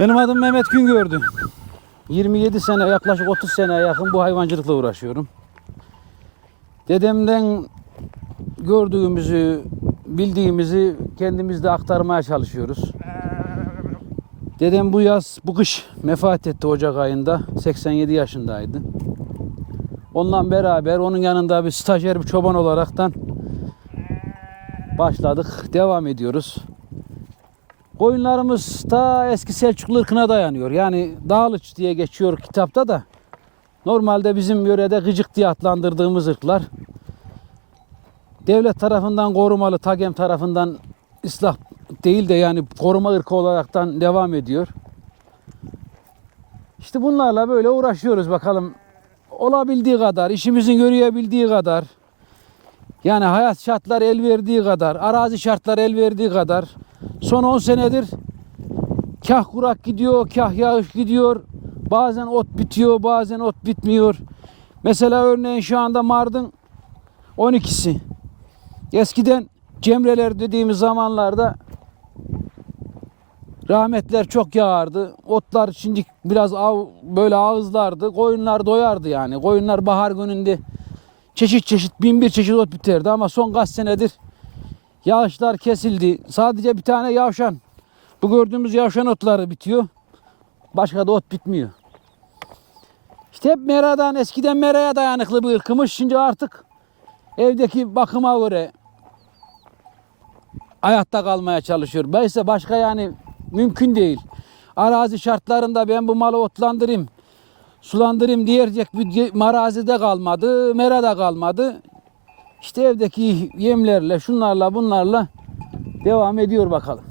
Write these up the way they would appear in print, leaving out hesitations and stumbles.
Benim adım Mehmet Güngördü. 27 sene, yaklaşık 30 seneye yakın bu hayvancılıkla uğraşıyorum. Dedemden gördüğümüzü, bildiğimizi kendimizde aktarmaya çalışıyoruz. Dedem bu kış vefat etti Ocak ayında. 87 yaşındaydı. Onunla beraber onun yanında bir stajyer bir çoban olaraktan başladık. Devam ediyoruz. Koyunlarımız ta eski Selçuklu ırkına dayanıyor. Yani Dağlıç diye geçiyor kitapta da. Normalde bizim yörede gıcık diye adlandırdığımız ırklar. Devlet tarafından korumalı, TAGEM tarafından ıslah değil de yani koruma ırkı olaraktan devam ediyor. İşte bunlarla böyle uğraşıyoruz bakalım. Olabildiği kadar, işimizin yürüyebildiği kadar, yani hayat şartları el verdiği kadar, arazi şartları el verdiği kadar. Son 10 senedir kah kurak gidiyor, kah yağış gidiyor. Bazen ot bitiyor, bazen ot bitmiyor. Mesela örneğin şu anda Mardın 12'si. Eskiden cemreler dediğimiz zamanlarda rahmetler çok yağardı. Otlar şimdi biraz böyle ağızlardı. Koyunlar doyardı yani. Koyunlar bahar gününde çeşit çeşit bin bir çeşit ot biterdi ama son kaç senedir yağışlar kesildi. Sadece bir tane yavşan. Bu gördüğümüz yavşan otları bitiyor. Başka da ot bitmiyor. İşte hep meradan, eskiden meraya dayanıklı bir ırkımış. Şimdi artık evdeki bakıma göre hayatta kalmaya çalışıyor. Belki başka yani mümkün değil. Arazi şartlarında ben bu malı otlandırayım, sulandırayım diyecek bir marazide kalmadı, merada kalmadı. İşte evdeki yemlerle, şunlarla, bunlarla devam ediyor bakalım.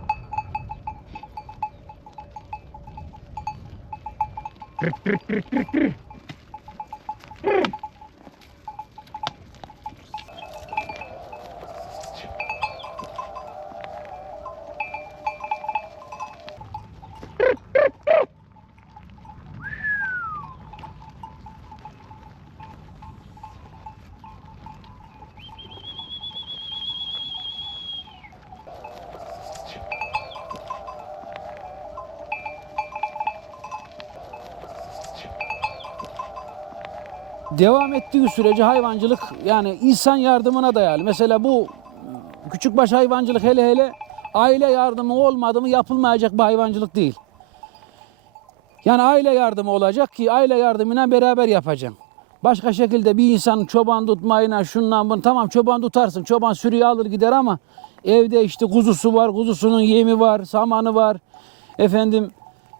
Devam ettiği sürece hayvancılık yani insan yardımına dayalı. Mesela bu küçükbaş hayvancılık hele aile yardımı olmadı mı yapılmayacak bir hayvancılık değil. Yani aile yardımı olacak ki aile yardımıyla beraber yapacaksın. Başka şekilde bir insan çoban tutmayla şundan bunu tamam çoban tutarsın. Çoban sürüyü alır gider ama evde işte kuzusu var, kuzusunun yemi var, samanı var. Efendim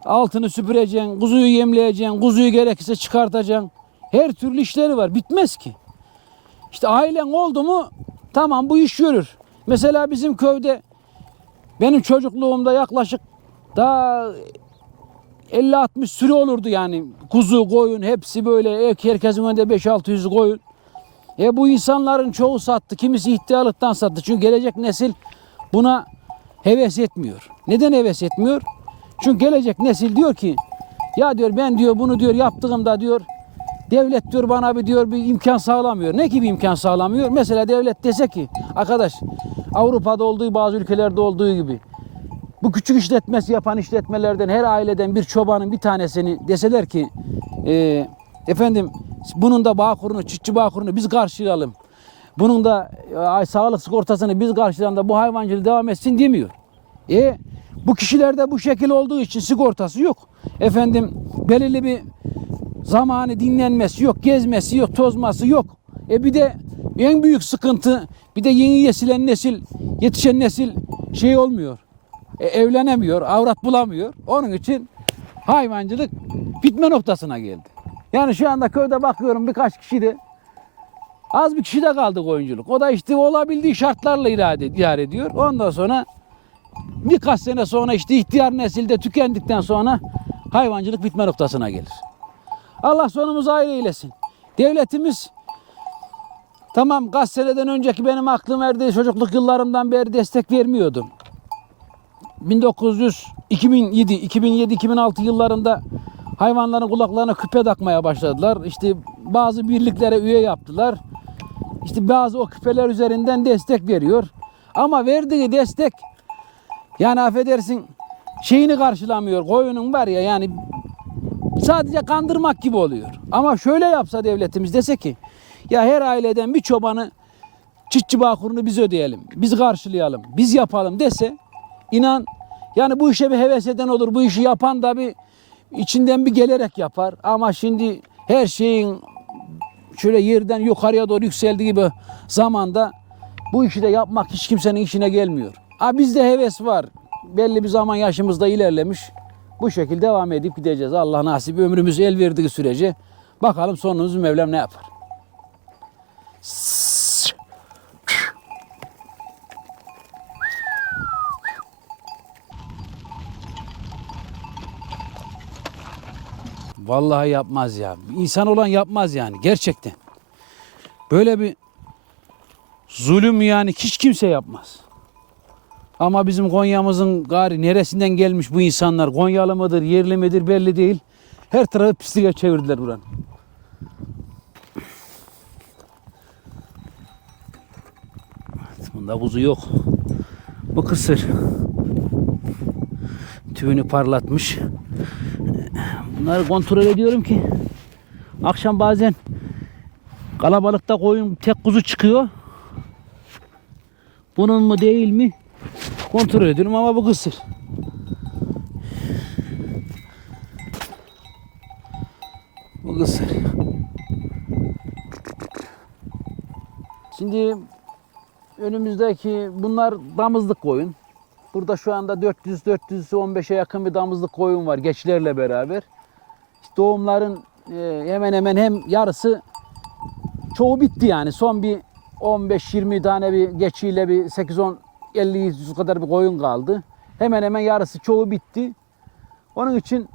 altını süpüreceksin, kuzuyu yemleyeceksin, kuzuyu gerekirse çıkartacaksın. Her türlü işleri var. Bitmez ki. İşte ailen oldu mu tamam bu iş yürür. Mesela bizim köyde benim çocukluğumda yaklaşık daha 50-60 sürü olurdu yani. Kuzu, koyun hepsi böyle herkesin önünde 5-600 koyun. Bu insanların çoğu sattı. Kimisi ihtiyarlıktan sattı. Çünkü gelecek nesil buna heves etmiyor. Neden heves etmiyor? Çünkü gelecek nesil diyor ki ya diyor ben diyor bunu diyor yaptığımda diyor devlet diyor bana bir imkan sağlamıyor. Ne gibi imkan sağlamıyor? Mesela devlet dese ki arkadaş Avrupa'da olduğu bazı ülkelerde olduğu gibi bu küçük işletmesi yapan işletmelerden her aileden bir çobanın bir tanesini deseler ki efendim bunun da bağkurunu, çiftçi bağkurunu biz karşılayalım. Bunun da sağlık sigortasını biz karşılayalım da bu hayvancılık devam etsin demiyor. Bu kişilerde bu şekil olduğu için sigortası yok. Efendim belirli bir zamanı dinlenmesi yok, gezmesi yok, tozması yok. Bir de en büyük sıkıntı bir de yeni yetişen nesil şey olmuyor. Evlenemiyor, avrat bulamıyor. Onun için hayvancılık bitme noktasına geldi. Yani şu anda köyde bakıyorum birkaç kişide az bir kişi de kaldı koyunculuk. O da işte olabildiği şartlarla idare ediyor. Ondan sonra birkaç sene sonra işte ihtiyar nesilde tükendikten sonra hayvancılık bitme noktasına gelir. Allah sonumuzu hayır eylesin. Devletimiz tamam kaç seneden önceki benim aklım erdiği çocukluk yıllarımdan beri destek vermiyordu. 2007-2006 yıllarında hayvanların kulaklarına küpe takmaya başladılar. İşte bazı birliklere üye yaptılar. İşte bazı o küpeler üzerinden destek veriyor. Ama verdiği destek yani affedersin şeyini karşılamıyor. Koyunun var ya yani sadece kandırmak gibi oluyor. Ama şöyle yapsa devletimiz dese ki ya her aileden bir çobanı çiftçi bağkurunu biz ödeyelim. Biz karşılayalım. Biz yapalım dese inan yani bu işe bir heves eden olur. Bu işi yapan da bir içinden bir gelerek yapar. Ama şimdi her şeyin şöyle yerden yukarıya doğru yükseldiği gibi zamanda bu işi de yapmak hiç kimsenin işine gelmiyor. Ha bizde heves var. Belli bir zaman yaşımızda ilerlemiş. Bu şekilde devam edip gideceğiz. Allah nasip ömrümüz el verdiği sürece bakalım sonumuzu Mevlam ne yapar. Vallahi yapmaz ya. İnsan olan yapmaz yani gerçekten. Böyle bir zulüm yani hiç kimse yapmaz. Ama bizim Konya'mızın gari neresinden gelmiş bu insanlar? Konyalı mıdır, yerli midir belli değil. Her tarafı pisliğe çevirdiler buranın. Bunda kuzu yok. Bu kısır. Tüyünü parlatmış. Bunları kontrol ediyorum ki akşam bazen kalabalıkta koyun tek kuzu çıkıyor. Bunun mu değil mi kontrol ediyorum ama bu kısır. Bu kısır. Şimdi önümüzdeki bunlar damızlık koyun. Burada şu anda 400-415'e yakın bir damızlık koyun var geçilerle beraber. İşte doğumların hemen hemen hem yarısı çoğu bitti yani. Son bir 15-20 tane bir geçiyle bir 8-10-50 kadar bir koyun kaldı. Hemen hemen yarısı çoğu bitti. Onun için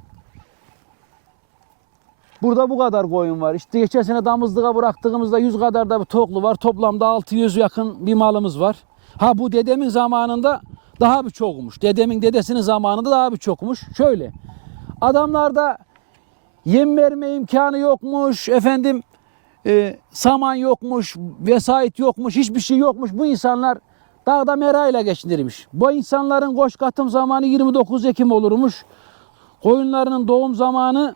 burada bu kadar koyun var. İşte geçen sene damızlığa bıraktığımızda 100 kadar da bir toklu var. Toplamda 600 yakın bir malımız var. Ha bu dedemin zamanında daha bir çokmuş. Dedemin dedesinin zamanında daha bir çokmuş. Şöyle adamlarda yem verme imkanı yokmuş. Efendim saman yokmuş. Vesait yokmuş. Hiçbir şey yokmuş. Bu insanlar dağda merayla geçinirmiş. Bu insanların koç katım zamanı 29 Ekim olurmuş. Koyunlarının doğum zamanı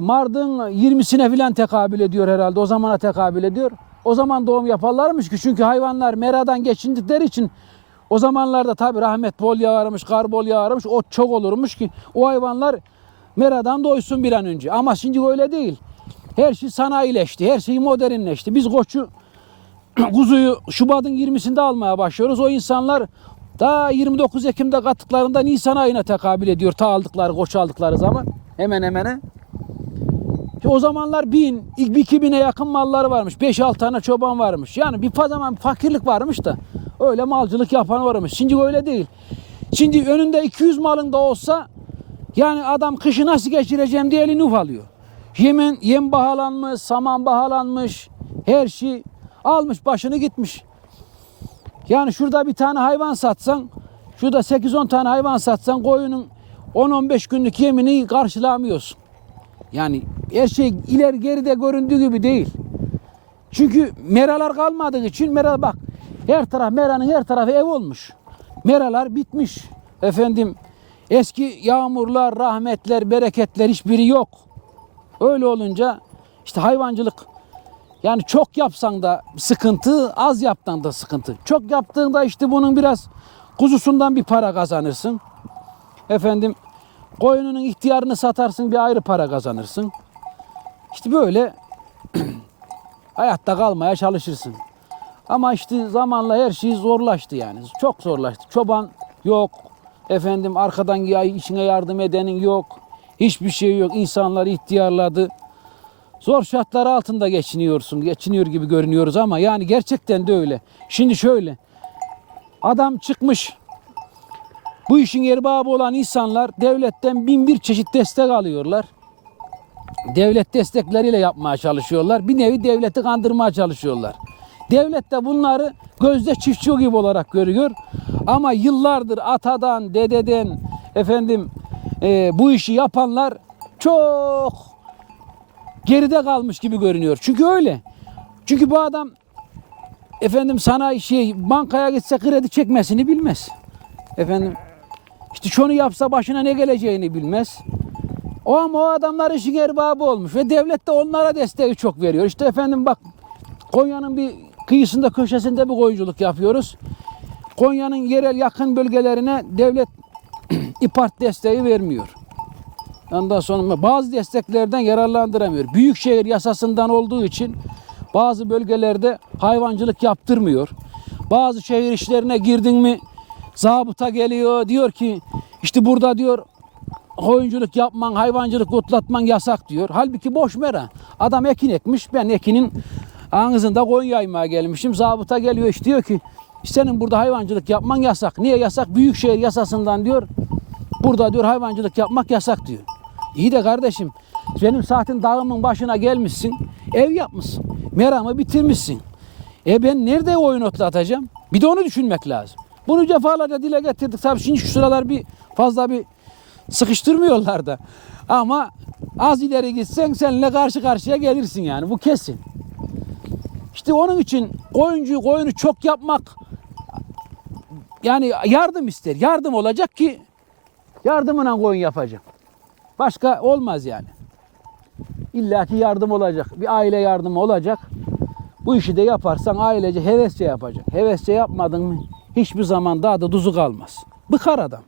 Mart'ın 20'sine falan tekabül ediyor herhalde. O zamana tekabül ediyor. O zaman doğum yaparlarmış ki çünkü hayvanlar meradan geçindikleri için o zamanlarda tabi rahmet bol yağarmış, kar bol yağarmış. O çok olurmuş ki o hayvanlar meradan doysun bir an önce. Ama şimdi öyle değil. Her şey sanayileşti. Her şey modernleşti. Biz koçu, kuzuyu Şubat'ın 20'sinde almaya başlıyoruz. O insanlar daha 29 Ekim'de kattıklarında Nisan ayına tekabül ediyor. Ta aldıkları, koç aldıkları zaman. Hemen hemen. O zamanlar 1000, 2000'e yakın malları varmış. 5-6 tane çoban varmış. Yani bir zaman fakirlik varmış da öyle malcılık yapan varmış. Şimdi öyle değil. Şimdi önünde 200 malın da olsa yani adam kışı nasıl geçireceğim diye elini ufalıyor. Yem bahalanmış, saman bahalanmış, her şey almış başını gitmiş. Yani şurada bir tane hayvan satsan, şurada 8-10 tane hayvan satsan koyunun 10-15 günlük yemini karşılamıyorsun. Yani her şey ileri geride göründüğü gibi değil. Çünkü meralar kalmadığı için mera bak her taraf meranın her tarafı ev olmuş. Meralar bitmiş. Efendim eski yağmurlar, rahmetler, bereketler hiçbiri yok. Öyle olunca işte hayvancılık yani çok yapsan da sıkıntı, az yaptan da sıkıntı. Çok yaptığında işte bunun biraz kuzusundan bir para kazanırsın. Efendim koyununun ihtiyarını satarsın bir ayrı para kazanırsın. İşte böyle hayatta kalmaya çalışırsın. Ama işte zamanla her şey zorlaştı yani. Çok zorlaştı. Çoban yok. Efendim arkadan işine yardım edenin yok. Hiçbir şey yok. İnsanlar ihtiyarladı. Zor şartlar altında geçiniyorsun. Geçiniyor gibi görünüyoruz ama yani gerçekten de öyle. Şimdi şöyle. Adam çıkmış. Bu işin erbabı olan insanlar devletten 1001 çeşit destek alıyorlar. Devlet destekleriyle yapmaya çalışıyorlar. Bir nevi devleti kandırmaya çalışıyorlar. Devlet de bunları gözde çiftçi gibi olarak görüyor. Ama yıllardır atadan, dededen efendim bu işi yapanlar çok geride kalmış gibi görünüyor. Çünkü öyle. Çünkü bu adam efendim bankaya gitse kredi çekmesini bilmez. Efendim İşte şunu yapsa başına ne geleceğini bilmez. O adamlar işin erbabı olmuş ve devlet de onlara desteği çok veriyor. İşte efendim bak, Konya'nın bir kıyısında, köşesinde bir koyunculuk yapıyoruz. Konya'nın yerel yakın bölgelerine devlet İPART desteği vermiyor. Ondan sonra bazı desteklerden yararlandıramıyor. Büyükşehir yasasından olduğu için bazı bölgelerde hayvancılık yaptırmıyor. Bazı şehir işlerine girdin mi zabıta geliyor, diyor ki işte burada diyor koyunculuk yapman, hayvancılık otlatman yasak diyor. Halbuki boş mera. Adam ekin ekmiş, ben ekinin ağzında koyun yaymaya gelmişim. Zabıta geliyor işte, diyor ki senin burada hayvancılık yapman yasak. Niye yasak? Büyükşehir yasasından diyor. Burada diyor hayvancılık yapmak yasak diyor. İyi de kardeşim, benim saatin dağımın başına gelmişsin, ev yapmışsın, meramı bitirmişsin. Ben nerede oyun otlatacağım? Bir de onu düşünmek lazım. Bunu defalarca dile getirdik. Tabii şimdi şu sıralar fazla bir sıkıştırmıyorlar da. Ama az ileri gitsen seninle karşı karşıya gelirsin yani. Bu kesin. İşte onun için koyunu çok yapmak yani yardım ister. Yardım olacak ki yardımına koyun yapacağım. Başka olmaz yani. İlla ki yardım olacak. Bir aile yardımı olacak. Bu işi de yaparsan ailece hevesçe yapacak. Hevesçe yapmadın mı hiçbir zaman daha da tuzu kalmaz. Bıkar adam.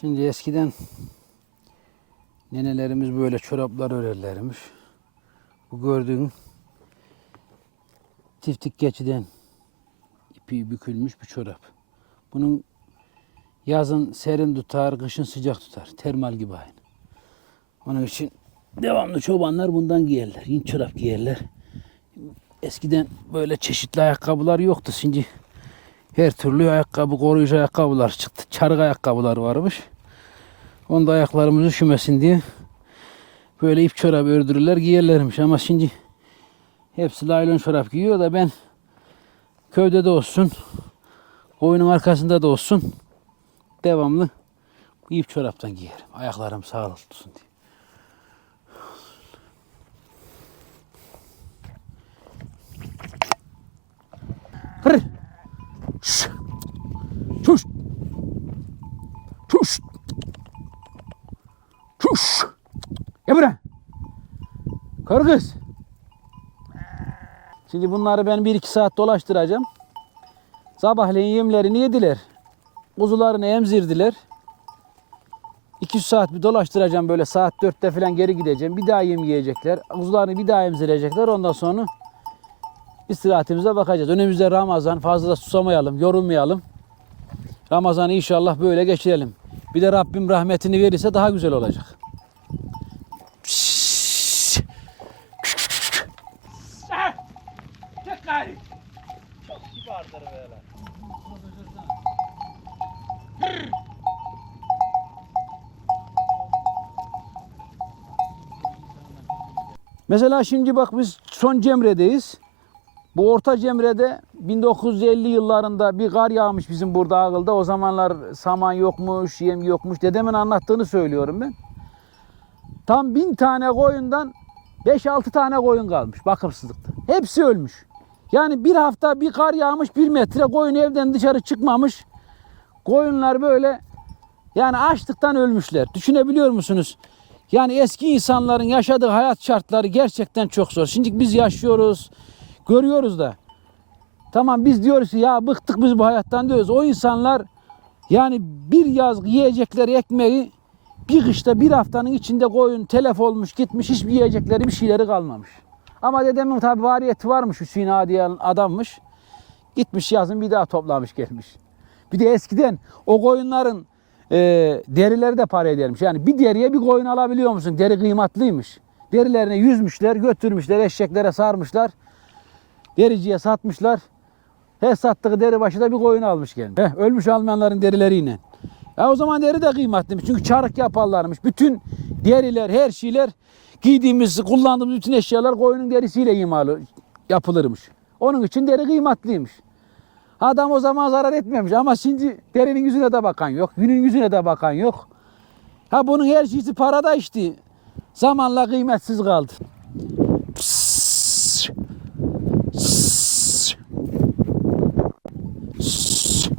Şimdi eskiden nenelerimiz böyle çoraplar örerlermiş. Bu gördüğün tiftik geçiden ipi bükülmüş bir çorap. Bunun yazın serin tutar, kışın sıcak tutar. Termal gibi aynı. Onun için devamlı çobanlar bundan giyerler. Yün çorap giyerler. Eskiden böyle çeşitli ayakkabılar yoktu. Şimdi her türlü ayakkabı, koruyucu ayakkabılar çıktı. Çarık ayakkabılar varmış. Onda ayaklarımız üşümesin diye böyle ip çorap ördürürler, giyerlermiş. Ama şimdi hepsi laylon çorap giyiyor da ben köyde de olsun, koyunun arkasında da olsun devamlı ip çoraptan giyerim. Ayaklarım sağlıklı olsun diye. Hır. Şş. Çuş. Çuş. Çuş. Gel buraya. Kör kız. Şimdi bunları ben 1-2 saat dolaştıracağım. Sabahleyin yemlerini yediler. Kuzularını emzirdiler. 2 saat bir dolaştıracağım, böyle saat 4'te falan geri gideceğim. Bir daha yem yiyecekler. Kuzularını bir daha emzirecekler. Ondan sonra istirahatimize bakacağız. Önümüzde Ramazan, fazla da susamayalım, yorulmayalım. Ramazan'ı inşallah böyle geçirelim. Bir de Rabbim rahmetini verirse daha güzel olacak. Çek gari. Çok kibardır böyle. Mesela şimdi bak, biz son Cemre'deyiz. Bu Orta Cemre'de 1950 yıllarında bir kar yağmış bizim burada Ağıl'da. O zamanlar saman yokmuş, yem yokmuş. Dedemin anlattığını söylüyorum ben. Tam 1000 tane koyundan 5-6 tane koyun kalmış bakımsızlıkta. Hepsi ölmüş. Yani bir hafta bir kar yağmış, 1 metre koyun evden dışarı çıkmamış. Koyunlar böyle yani açlıktan ölmüşler. Düşünebiliyor musunuz? Yani eski insanların yaşadığı hayat şartları gerçekten çok zor. Şimdi biz yaşıyoruz, görüyoruz da. Tamam biz diyoruz ki ya bıktık biz bu hayattan diyoruz. O insanlar yani bir yaz yiyecekleri ekmeği bir kışta bir haftanın içinde koyun telef olmuş gitmiş hiçbir yiyecekleri bir şeyleri kalmamış. Ama dedemin tabi variyeti varmış Hüseyin Ağa diye adammış. Gitmiş yazın bir daha toplamış gelmiş. Bir de eskiden o koyunların derileri de para edermiş. Yani bir deriye bir koyun alabiliyor musun? Deri kıymatlıymış. Derilerini yüzmüşler, götürmüşler, eşeklere sarmışlar. Dericiye satmışlar. Her sattığı deri başı da bir koyun almış gelmiş. Ölmüş Almanların derileriyle. Ya o zaman deri de kıymetliymiş. Çünkü çarık yaparlarmış. Bütün deriler, her şeyler giydiğimiz, kullandığımız bütün eşyalar koyunun derisiyle imalı yapılırmış. Onun için deri kıymetliymiş. Adam o zaman zarar etmemiş ama şimdi derinin yüzüne de bakan yok. Yünün yüzüne de bakan yok. Ha bunun her şeysi parada işte. Zamanla kıymetsiz kaldı. Psss. Psss. Psss.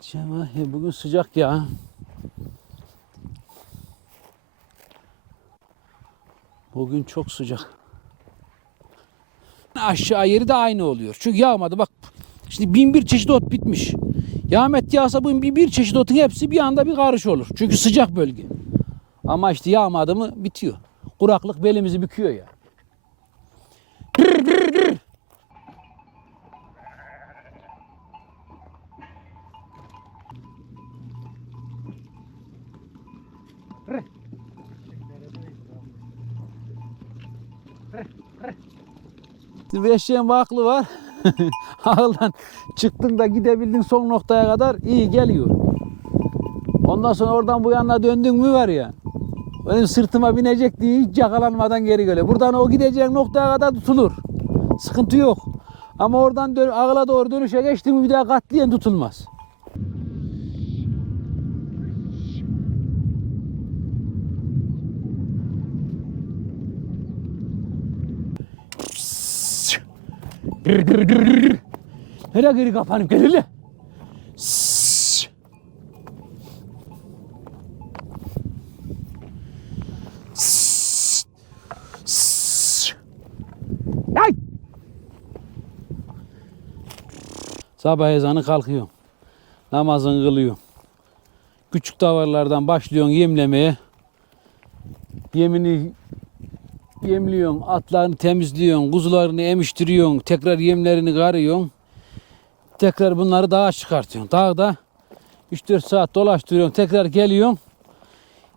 Cevahi bugün sıcak ya. Bugün çok sıcak. Aşağı yeri de aynı oluyor. Çünkü yağmadı bak. Şimdi bin bir çeşit ot bitmiş. Yağmet yağsa bu bin bir çeşit otun hepsi bir anda bir karış olur. Çünkü sıcak bölge. Ama işte yağmadı mı bitiyor. Kuraklık belimizi büküyor ya. Şimdi eşeğin vaklı var. Ağıldan çıktın da gidebildin son noktaya kadar iyi geliyor. Ondan sonra oradan bu yana döndün mü var ya. Benim sırtıma binecek diye hiç yakalanmadan geri geliyor. Buradan o gideceğin noktaya kadar tutulur. Sıkıntı yok. Ama oradan ağıla doğru dönüşe geçti mi bir daha katliyen tutulmaz. Hele geri kapanıp gel hele. Ay! Sabah ezanı kalkıyor. Namazını kılıyor. Küçük davarlardan başlıyorsun yemlemeye. Yemini yemliyorsun, atlarını temizliyorsun, kuzularını emiştiriyorsun, tekrar yemlerini karıyorsun. Tekrar bunları dağa çıkartıyorsun. Dağda 3-4 saat dolaştırıyorsun, tekrar geliyorsun.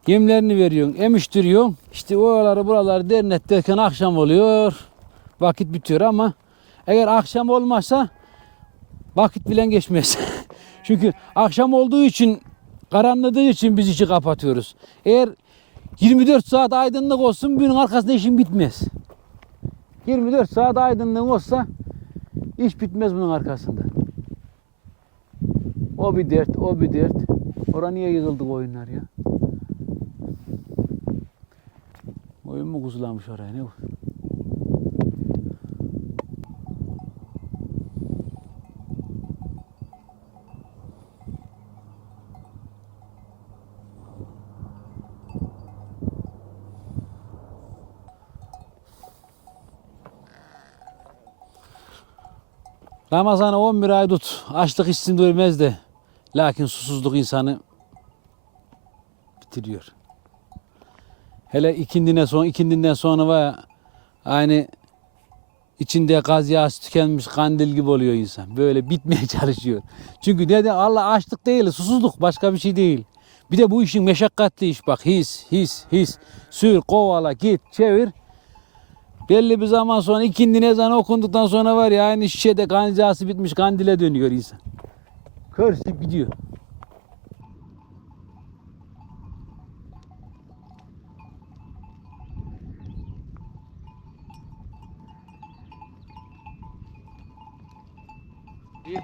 Yemlerini veriyorsun, emiştiriyorsun. İşte oraları buraları dernet derken akşam oluyor. Vakit bitiyor ama eğer akşam olmazsa vakit bilen geçmez. Çünkü akşam olduğu için, karanladığı için biz işi kapatıyoruz. Eğer 24 saat aydınlık olsun bunun arkasında işin bitmez. 24 saat aydınlık olsa iş bitmez bunun arkasında. O bir dert, o bir dert. Oraya niye yığıldı koyunlar ya? Koyun mu kuzulamış oraya ne bu? Ramazan'ı 11 ay tut. Açlık hissin duyulmaz de. Lakin susuzluk insanı bitiriyor. Hele ikindinden sonra var aynı içinde gaz yağı tükenmiş kandil gibi oluyor insan. Böyle bitmeye çalışıyor. Çünkü neden? Allah açlık değil, susuzluk başka bir şey değil. Bir de bu işin meşakkatli iş bak. His. Sür, kovala, git, çevir. Belli bir zaman sonra ikindi ezanı okunduktan sonra var ya aynı şişede kancası bitmiş kandile dönüyor insan. Körsüp gidiyor. İyi.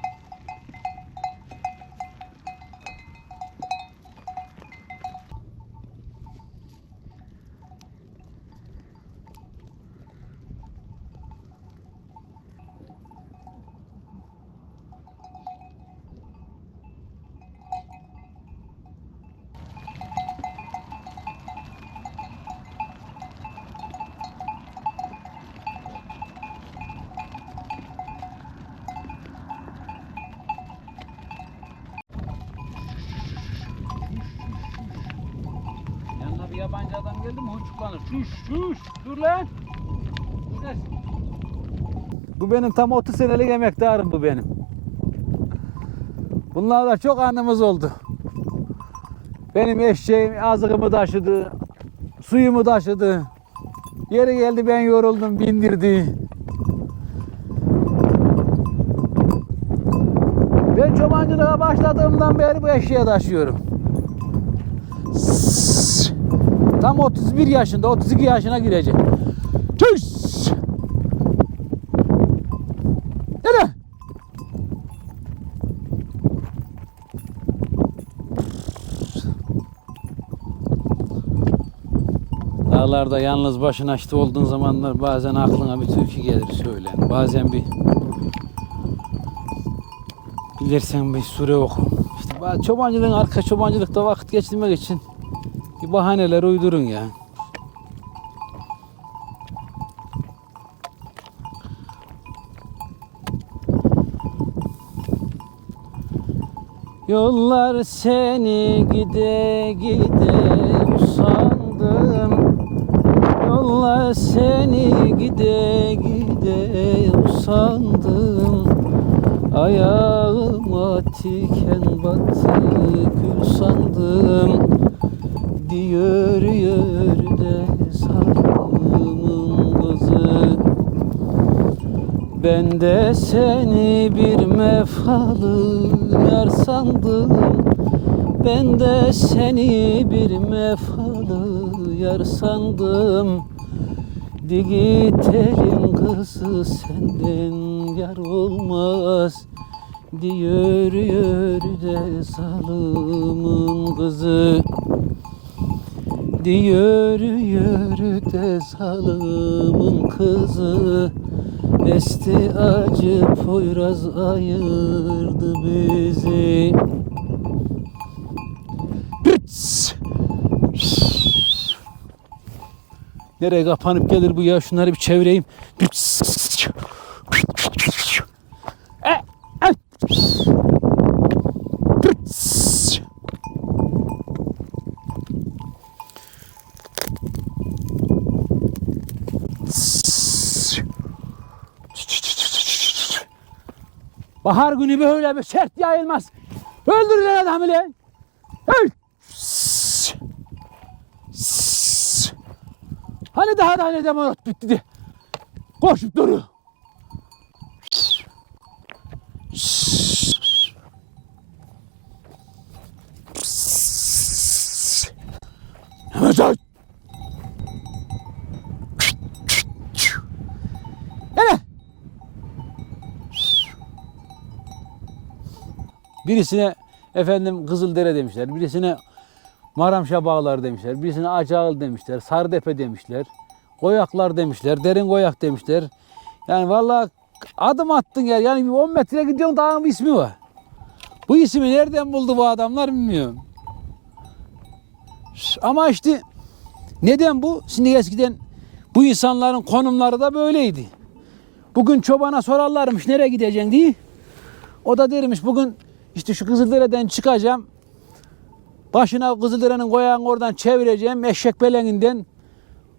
yabancı adam geldi mi huçuklanır. Şuş dur lan. Gidersin. Bu benim tam 30 senelik emektarım bu benim. Bunlarla çok anımız oldu. Benim eşeğim azığımı taşıdı, suyumu taşıdı. Yeri geldi ben yoruldum bindirdi. Ben çobancılığa başladığımdan beri bu eşeğe taşıyorum. Tam 31 yaşında, 32 yaşına girecek. Tüss! Nere? Dağlarda yalnız başına işte olduğun zamanlar bazen aklına bir türkü gelir söylen. Bazen bir bilirsen bir sure oku. İşte çobancılığın arka çobancılıkta vakit geçirmek için bir bahaneler uydurun ya. Yollar seni gide gide usandım. Yollar seni gide gide usandım. Ayağıma tiken battı gül sandım. Diyor yürüde sarımın kızı. Ben de seni bir mefalı yar sandım. Ben de seni bir mefalı yar sandım. Digitelin kızı senden yar olmaz. Diyor de zalımın kızı. Diyor de zalımın kızı. Esti acı Poyraz ayırdı bizi. Nereye kapanıp gelir bu ya? Şunları bir çevireyim. Bahar günü böyle bir sert yayılmaz. Öldürürler adamı lan. Hani daha da ne zaman bitti de koşup duruyor. Hemen birisine efendim Kızıldere demişler, birisine Maramşa Bağlar demişler, birisine Acağıl demişler, Sarıdepe demişler, Koyaklar demişler, Derin Koyak demişler. Yani vallahi adım attın ya, yani bir 10 metre gidiyorsun dağın bir ismi var. Bu ismi nereden buldu bu adamlar bilmiyorum. Ama işte neden bu? Şimdi eskiden bu insanların konumları da böyleydi. Bugün çobana sorarlarmış nereye gideceksin diye. O da dermiş bugün işte şu Kızıldere'den çıkacağım. Başına Kızıldere'nin koyağını oradan çevireceğim. Eşekbeleninden,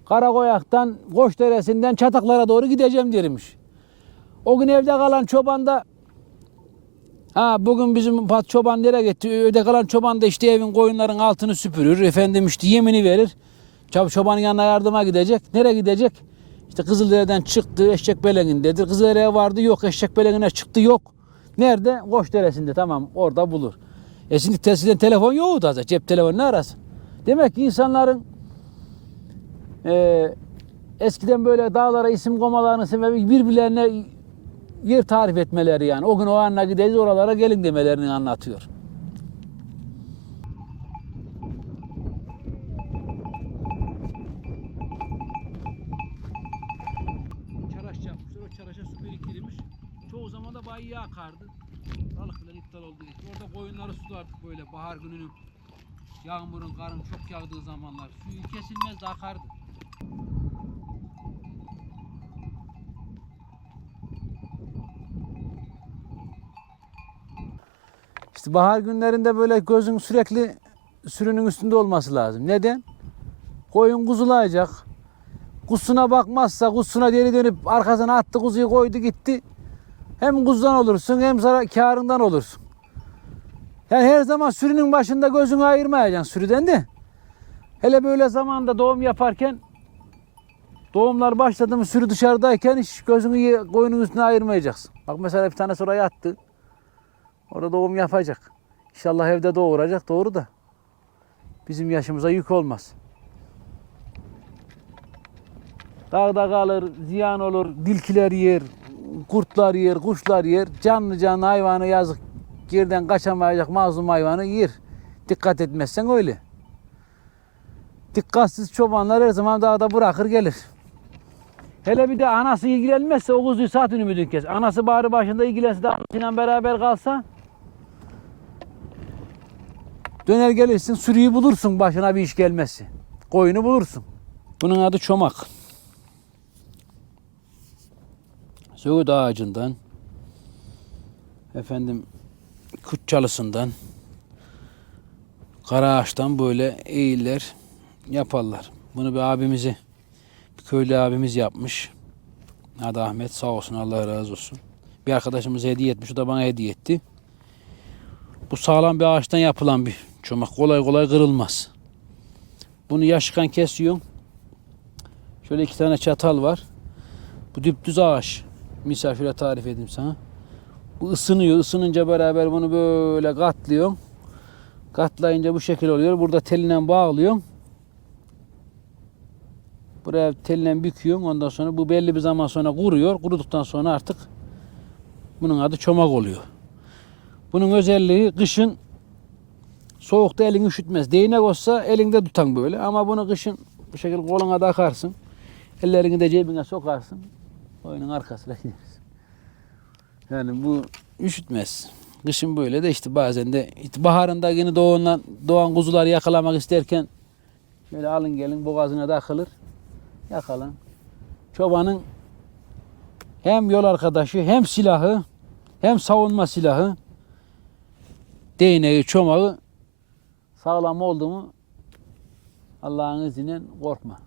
Karakoyak'tan, Koçderesi'nden Çataklar'a doğru gideceğim dermiş. O gün evde kalan çoban da bugün bizim çoban nereye gitti? Evde kalan çoban da işte evin koyunların altını süpürür. Efendim işte yemini verir. Çobanın yanına yardıma gidecek. Nereye gidecek? İşte Kızıldere'den çıktı, Eşekbelen'indedir. Kızıldere'ye vardı, yok. Eşekbelen'ine çıktı, yok. Nerede? Koçderesi'nde, tamam, orada bulur. Şimdi eskiden telefon yoktu da cep telefonu ne arasın? Demek ki insanların eskiden böyle dağlara isim koymalarının sebebi birbirlerine yer tarif etmeleri yani. O gün o anına gideceğiz oralara gelin demelerini anlatıyor. Çaraş yapmışlar. O çaraşa su biriktirmiş. Çoğu zaman da bayıya akardı. Balık falan iptal oldu. Orada koyunları sulardık böyle bahar gününün, yağmurun, karın çok yağdığı zamanlar. Suyu kesilmezdi, akardı. İşte bahar günlerinde böyle gözün sürekli sürünün üstünde olması lazım. Neden? Koyun kuzulayacak. Kuzuna bakmazsa kuzuna geri dönüp arkasına attı kuzuyu koydu gitti. Hem kuzudan olursun hem kârından olursun. Yani her zaman sürünün başında gözünü ayırmayacaksın sürüden de. Hele böyle zamanda doğum yaparken doğumlar başladı mı sürü dışarıdayken hiç gözünü koyunun üstüne ayırmayacaksın. Bak mesela bir tane oraya attı. Orada doğum yapacak. İnşallah evde doğuracak doğru da. Bizim yaşımıza yük olmaz. Dağda kalır, ziyan olur, dilkiler yer, kurtlar yer, kuşlar yer. Canlı canlı hayvanı yazık yerden kaçamayacak mazlum hayvanı yer. Dikkat etmezsen öyle. Dikkatsiz çobanlar her zaman dağda bırakır gelir. Hele bir de anası ilgilenmezse o kuzuyu saat ümidini kes. Anası bağrı başında ilgilense de anasıyla beraber kalsa döner gelirsin sürüyü bulursun başına bir iş gelmezse. Koyunu bulursun. Bunun adı çomak. Söğüt ağacından, kut çalısından, kara ağaçtan böyle eğiller yaparlar. Bunu bir köylü abimiz yapmış. Adı Ahmet, sağ olsun, Allah razı olsun. Bir arkadaşımız hediye etmiş, o da bana hediye etti. Bu sağlam bir ağaçtan yapılan bir çomak, kolay kolay kırılmaz. Bunu yaşken kesiyorsun. Şöyle 2 tane çatal var. Bu düptüz ağaç. Misal şöyle tarif edeyim sana. Bu ısınıyor. Isınınca beraber bunu böyle katlıyorsun. Katlayınca bu şekil oluyor. Burada teline bağlıyorsun. Buraya teline büküyorsun. Ondan sonra bu belli bir zaman sonra kuruyor. Kuruduktan sonra artık bunun adı çomak oluyor. Bunun özelliği kışın soğukta elini üşütmez. Değnek olsa elinde tutan böyle. Ama bunu kışın bu şekilde koluna takarsın. Ellerini de cebine sokarsın. Oyunun arkasına gideriz. Yani bu üşütmez. Kışın böyle de işte bazen de baharında yine doğan kuzuları yakalamak isterken şöyle alın gelin boğazına takılır. Yakalan. Çobanın hem yol arkadaşı hem silahı hem savunma silahı değneği çomağı sağlam oldu mu Allah'ın izniyle korkma.